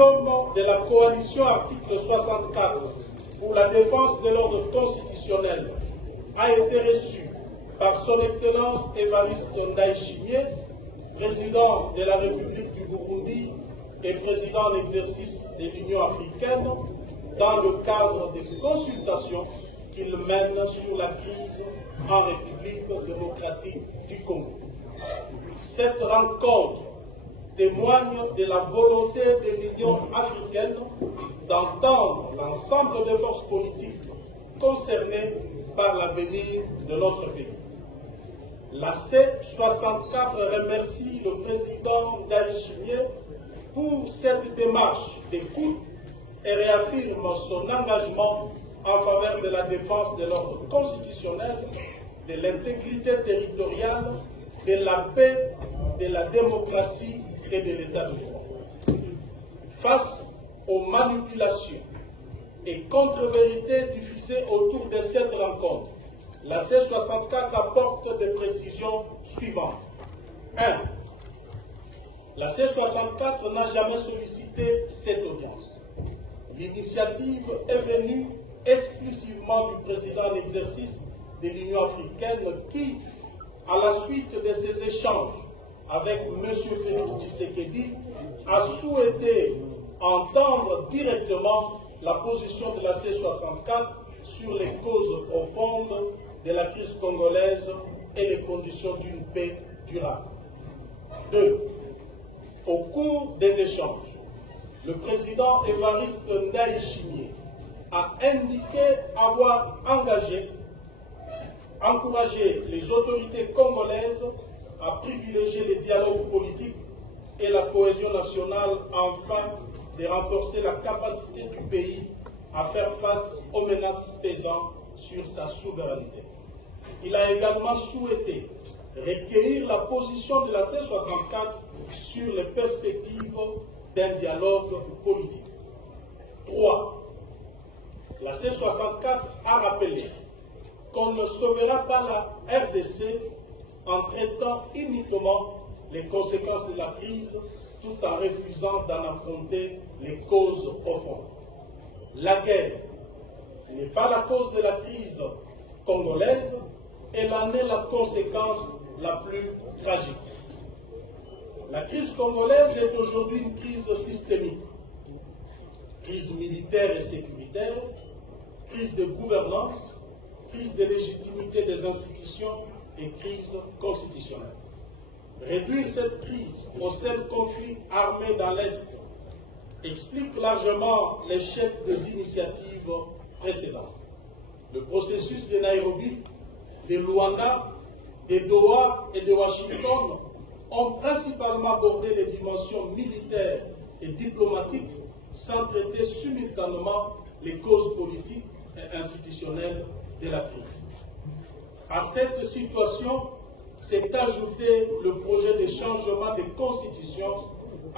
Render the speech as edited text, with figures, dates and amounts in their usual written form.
De la coalition article 64 pour la défense de l'ordre constitutionnel a été reçu par son Excellence Évariste Ndayishimiye, président de la République du Burundi et président en exercice de l'Union africaine, dans le cadre des consultations qu'il mène sur la crise en République démocratique du Congo. Cette rencontre témoigne de la volonté de l'Union africaine d'entendre l'ensemble des forces politiques concernées par l'avenir de notre pays. La C64 remercie le président Ndayishimiye pour cette démarche d'écoute et réaffirme son engagement en faveur de la défense de l'ordre constitutionnel, de l'intégrité territoriale, de la paix, de la démocratie et de l'état de droit. Face aux manipulations et contre-vérités diffusées autour de cette rencontre, la C64 apporte des précisions suivantes. 1. La C64 n'a jamais sollicité cette audience. L'initiative est venue exclusivement du président en exercice de l'Union africaine qui, à la suite de ces échanges avec M. Félix Tshisekedi, a souhaité entendre directement la position de la C64 sur les causes profondes de la crise congolaise et les conditions d'une paix durable. 2. Au cours des échanges, le président Évariste Ndayishimiye a indiqué avoir encouragé les autorités congolaises à privilégier les dialogues politiques et la cohésion nationale afin de renforcer la capacité du pays à faire face aux menaces pesant sur sa souveraineté. Il a également souhaité recueillir la position de la C64 sur les perspectives d'un dialogue politique. 3. La C64 a rappelé qu'on ne sauvera pas la RDC en traitant uniquement les conséquences de la crise tout en refusant d'en affronter les causes profondes. La guerre n'est pas la cause de la crise congolaise, elle en est la conséquence la plus tragique. La crise congolaise est aujourd'hui une crise systémique. Crise militaire et sécuritaire, crise de gouvernance, crise de légitimité des institutions et crise constitutionnelle. Réduire cette crise au seul conflit armé dans l'Est explique largement l'échec des initiatives précédentes. Le processus de Nairobi, de Luanda, de Doha et de Washington ont principalement abordé les dimensions militaires et diplomatiques sans traiter simultanément les causes politiques et institutionnelles de la crise. À cette situation s'est ajouté le projet de changement de constitution